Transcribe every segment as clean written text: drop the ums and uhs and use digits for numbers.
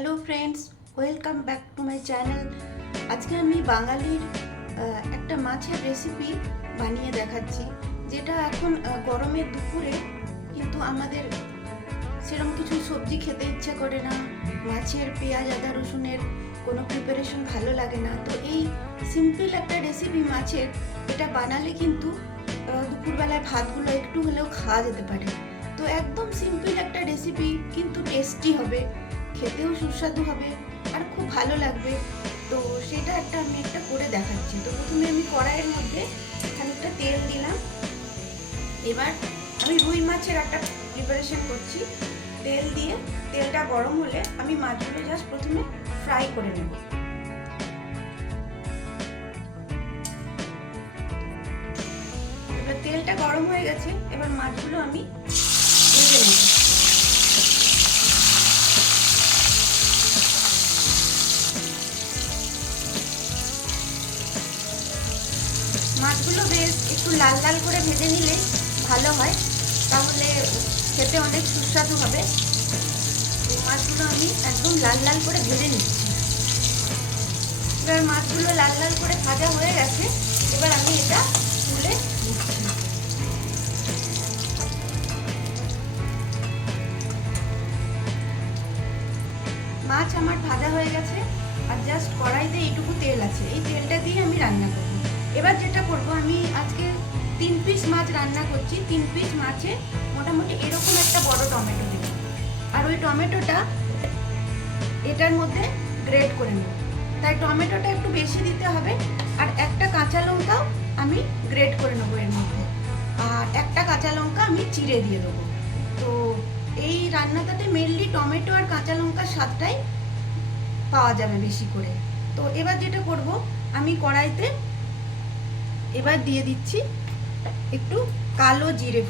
Hello friends, welcome back to my channel. আজকে আমি বাঙালির একটা মাছের রেসিপি বানিয়ে দেখাচ্ছি, যেটা এখন গরমের দুপুরে কিন্তু আমাদের সেরকম কিছু সবজি খেতে ইচ্ছা করে না, মাছের পেঁয়াজ আদা রসুনের কোনো প্রিপারেশন ভালো লাগে না। তো এই সিম্পল একটা রেসিপি মাছের, এটা বানালে কিন্তু দুপুরবেলায় ভাতগুলো একটু হলেও খাওয়া যেতে পারে। তো একদম সিম্পল একটা রেসিপি, কিন্তু টেস্টি হবে, খেতেও সুস্বাদু হবে আর খুব ভালো লাগবে। তো সেটা আমি একটা করে দেখাচ্ছি। তো প্রথমে আমি কড়াইয়ের মধ্যে খানিকটা তেল দিলাম। এবার আমি রুই মাছের একটা প্রিপারেশন করছি। তেল দিয়ে তেলটা গরম হলে আমি মাছগুলো জাস্ট প্রথমে ফ্রাই করে নেব। এবার তেলটা গরম হয়ে গেছে, এবার মাছগুলো আমি ভেজে নেব। মাছগুলো বেশ একটু লাল লাল করে ভেজে নিলে ভালো হয়, তাহলে খেতে অনেক সুস্বাদু হবে। এই মাছগুলো আমি একদম লাল লাল করে ভেজে নিচ্ছি। এবার মাছগুলো লাল লাল করে ভাজা হয়ে গেছে, এবার আমি এটা তুলে নিচ্ছি। মাছ আমার ভাজা হয়ে গেছে, আর জাস্ট কড়াইতে এইটুকু তেল আছে, এই তেলটা দিয়ে আমি রান্না করব। এবার যেটা করব, আমি আজকে 3 পিস মাছ রান্না করছি। 3 পিস মাছে মোটামুটি এরকম একটা বড় টমেটো দেব, আর ওই টমেটোটা এটার মধ্যে গ্রেট করে নেব। তাই টমেটোটা একটু বেশি দিতে হবে। আর একটা কাঁচা লঙ্কাও আমি গ্রেট করে নেবো এর মধ্যে, আর একটা কাঁচা লঙ্কা আমি চিড়ে দিয়ে দেবো। তো এই রান্নাটাতে মেনলি টমেটো আর কাঁচা লঙ্কার স্বাদটাই পাওয়া যাবে বেশি করে। তো এবার যেটা করব, আমি কড়াইতে এবার দিয়ে দিচ্ছি একটু কালো জিরে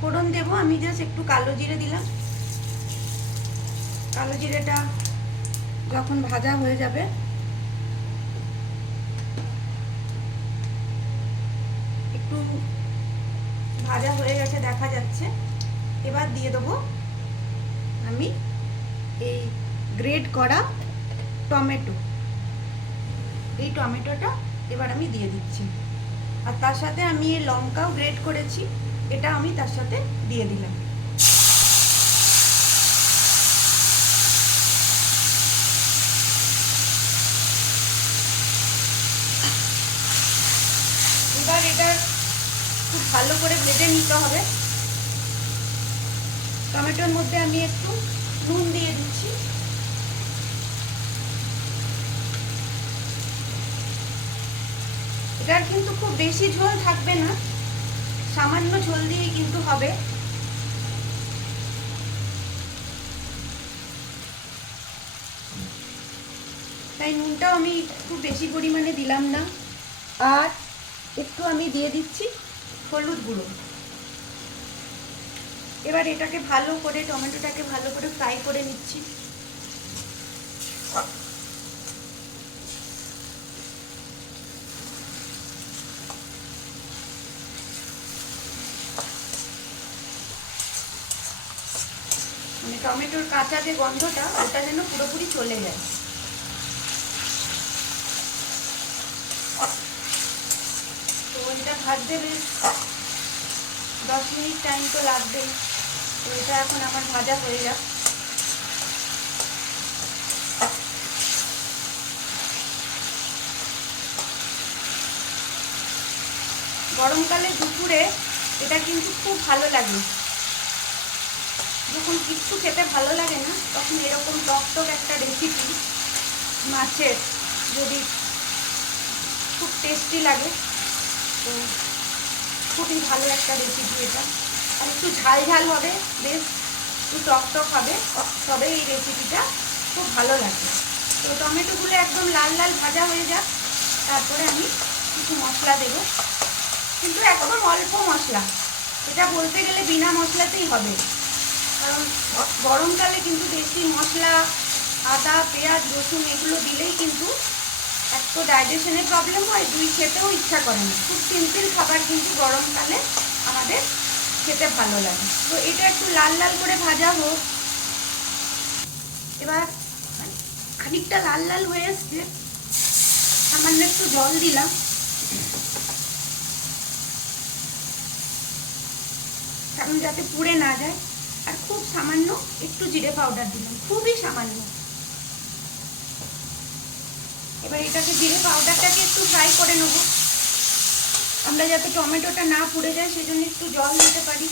ফোড়ন দেবো। আমি জাস্ট একটু কালো জিরে দিলাম। কালো জিরেটা যখন ভাজা হয়ে যাবে, একটু ভাজা হয়ে গেছে দেখা যাচ্ছে, এবার দিয়ে দেবো আমি এই গ্রেট করা টমেটো। এই টমেটোটা এবার আমি দিয়ে দিচ্ছি, আর তার সাথে আমি এই লঙ্কাও গ্রেট করেছি, এটা আমি তার সাথে দিয়ে দিলাম। এবার এটা খুব ভালো করে ভেজে নিতে হবে। টমেটোর মধ্যে আমি একটু নুন দিয়ে দিচ্ছি। এটার কিন্তু খুব বেশি ঝোল থাকবে না, সামান্য ঝোল দিয়েই কিন্তু হবে। তাই নুনটাও আমি খুব বেশি পরিমাণে দিলাম না। আর একটু আমি দিয়ে দিচ্ছি হলুদ গুঁড়ো। এবার এটাকে ভালো করে, টমেটোটাকে ভালো করে ফ্রাই করে নিচ্ছি। মানে টমেটোর কাঁচা যে গন্ধটা, ওটা যেন পুরোপুরি চলে যায়। তো এটা ভাজতে বেশ 10 মিনিট টাইম তো লাগবেই। তো এটা এখন আমার ভাজা হয়ে যাক। গরমকালে দুপুরে এটা কিন্তু খুব ভালো লাগে। যখন কিচ্ছু খেতে ভালো লাগে না, তখন এরকম টক একটা রেসিপি মাছের যদি খুব টেস্টি লাগে, তো খুবই ভালো একটা রেসিপি এটা। আর একটু ঝাল ঝাল হবে, বেশ একটু টক হবে, তবে এই রেসিপিটা খুব ভালো লাগে। তো টমেটোগুলো একদম লাল লাল ভাজা হয়ে যাক, তারপরে আমি কিছু মশলা দেব, কিন্তু একদম অল্প মশলা। এটা বলতে গেলে বিনা মশলাতেই হবে, কারণ গরমকালে কিন্তু বেশি মশলা, আদা পেঁয়াজ রসুন এগুলো দিলেই কিন্তু এক তো ডাইজেশনের প্রবলেম হয়, দুই খেতেও ইচ্ছা করে না। খুব সিম্পল খাবার কিন্তু গরমকালে আমাদের খেতে ভালো লাগে। তো এটা একটু লাল লাল করে ভাজা হোক। এবার খানিকটা লাল লাল হয়ে এসছে, সামান্য একটু জল দিলাম, কারণ যাতে পুড়ে না যায়। আর খুব সামান্য একটু জিরে পাউডার দিলাম, খুবই সামান্য। এবার এটাকে জিরে পাউডারটাকে একটু ফ্রাই করে নেব, আমরা যাতে টমেটোটা না পুড়ে যায় সেজন্য একটু জল দিতে পারি।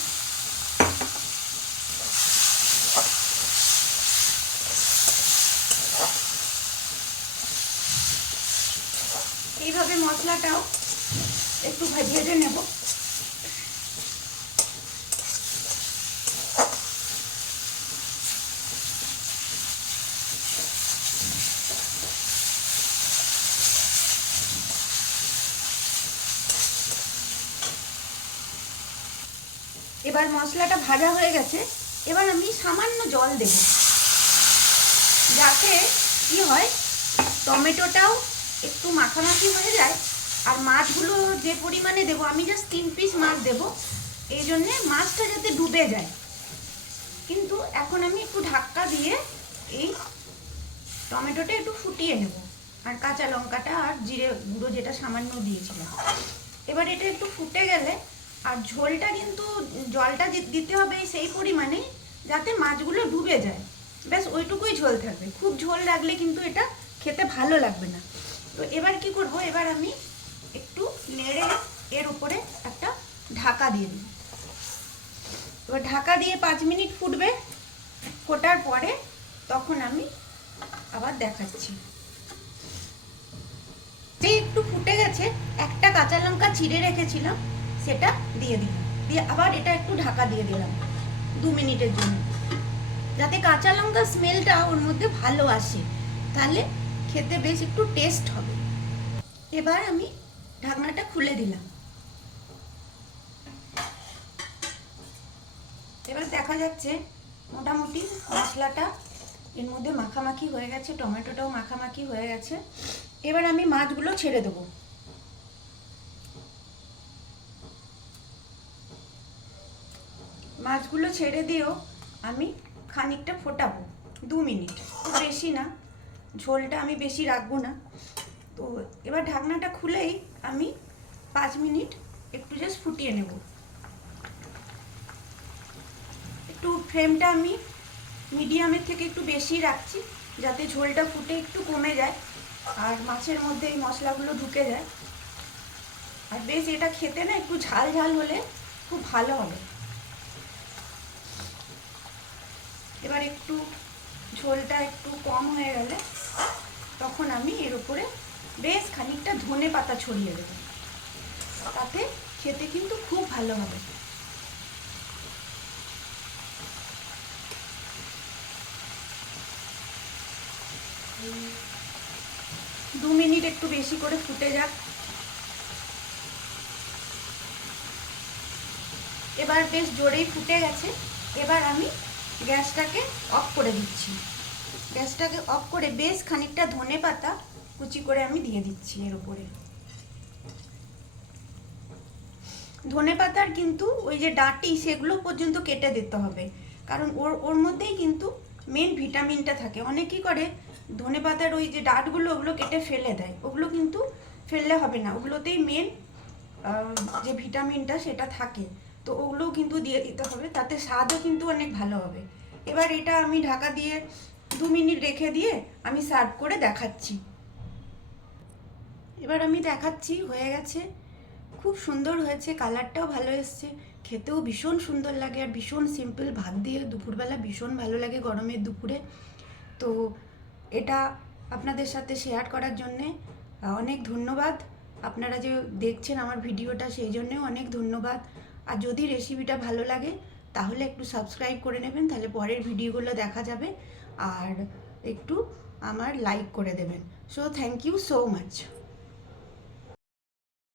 এইভাবে মশলাটাও একটু ভেজে নেব। এবার মশলাটা ভাজা হয়ে গেছে, এবার আমি সামান্য জল দেব, যাতে কি হয় টমেটোটাও একটু মাখামাখি হয়ে যায়। আর মাছগুলো যে পরিমাণে দেবো, আমি জাস্ট 3 পিস মাছ দেবো, এই জন্যে মাছটা যাতে ডুবে যায়। কিন্তু এখন আমি একটু ঢাকা দিয়ে এই টমেটোটা একটু ফুটিয়ে নেব, আর কাঁচা লঙ্কাটা আর জিরে গুঁড়ো যেটা সামান্য দিয়েছিলাম। এবার এটা একটু ফুটে গেলে, আর ঝোলটা কিন্তু জলটা দিতে হবে সেই পরিমাণে যাতে মাছগুলো ডুবে যায়, ব্যাস ওইটুকুই ঝোল থাকবে। খুব ঝোল রাখলে কিন্তু এটা খেতে ভালো লাগবে না। তো এবার কি করব, এবার আমি একটু নেড়ে এর উপরে একটা ঢাকা দিয়ে দিই। এবার ঢাকা দিয়ে 5 মিনিট ফুটবে, ফোটার পরে তখন আমি আবার দেখাচ্ছি। যে একটু ফুটে গেছে, একটা কাঁচা লঙ্কা চিড়ে রেখেছিলাম সেটা দিয়ে দিলাম, দিয়ে আবার এটা একটু ঢাকা দিয়ে দিলাম 2 মিনিটের জন্য, যাতে কাঁচা লঙ্কার স্মেলটা ওর মধ্যে ভালো আসে, তাহলে খেতে বেশ একটু টেস্ট হবে। এবার আমি ঢাকনাটা খুলে দিলাম। এবার দেখা যাচ্ছে মোটামুটি মশলাটা এর মধ্যে মাখামাখি হয়ে গেছে, টমেটোটাও মাখামাখি হয়ে গেছে। এবার আমি মাছগুলো ছেড়ে দেবো। মাছগুলো ছেড়ে দিয়েও আমি খানিকটা ফোটাবো, 2 মিনিট, খুব বেশি না, ঝোলটা আমি বেশি রাখবো না। তো এবার ঢাকনাটা খুলেই আমি 5 মিনিট একটু জাস্ট ফুটিয়ে নেব। একটু ফ্লেমটা আমি মিডিয়ামের থেকে একটু বেশি রাখছি, যাতে ঝোলটা ফুটে একটু কমে যায় আর মাছের মধ্যে এই মশলাগুলো ঢুকে যায়। আর বেশ এটা খেতে না একটু ঝাল ঝাল হলে খুব ভালো হবে। এবার একটু ঝোলটা একটু কম হয়ে গেলে তখন আমি এর উপরে বেশ খানিকটা ধনে পাতা ছড়িয়ে দেব, তাতে খেতে কিন্তু খুব ভালো হবে। দু মিনিট একটু বেশি করে ফুটে যাক। এবার বেশ জোরেই ফুটে গেছে, এবার আমি গ্যাসটাকে অফ করে দিচ্ছি। গ্যাসটাকে অফ করে বেশ খানিকটা ধনে পাতা কুচি করে আমি দিয়ে দিচ্ছি এর উপরে। ধনে পাতার কিন্তু ওই যে ডাঁটি সেগুলো পর্যন্ত কেটে দিতে হবে, কারণ ওর মধ্যেই কিন্তু মেন ভিটামিনটা থাকে। অনেকেই করে ধনে পাতার ওই যে ডাঁটগুলো ওগুলো কেটে ফেলে দেয়, ওগুলো কিন্তু ফেললে হবে না, ওগুলোতেই মেন যে ভিটামিনটা সেটা থাকে। তো ওগুলোও কিন্তু দিয়ে দিতে হবে, তাতে স্বাদও কিন্তু অনেক ভালো হবে। এবার এটা আমি ঢাকা দিয়ে 2 মিনিট রেখে দিয়ে আমি সার্ভ করে দেখাচ্ছি। এবার আমি দেখাচ্ছি, হয়ে গেছে, খুব সুন্দর হয়েছে, কালারটাও ভালো এসছে, খেতেও ভীষণ সুন্দর লাগে, আর ভীষণ সিম্পল, ভাত দিয়ে দুপুরবেলা ভীষণ ভালো লাগে গরমের দুপুরে। তো এটা আপনাদের সাথে শেয়ার করার জন্যে অনেক ধন্যবাদ। আপনারা যে দেখছেন আমার ভিডিওটা সেই জন্যেও অনেক ধন্যবাদ। আর যদি রেসিপিটা ভালো লাগে তাহলে একটু সাবস্ক্রাইব করে নেবেন, তাহলে পরের ভিডিওগুলো দেখা যাবে, আর একটু আমার লাইক করে দেবেন। So thank you so much.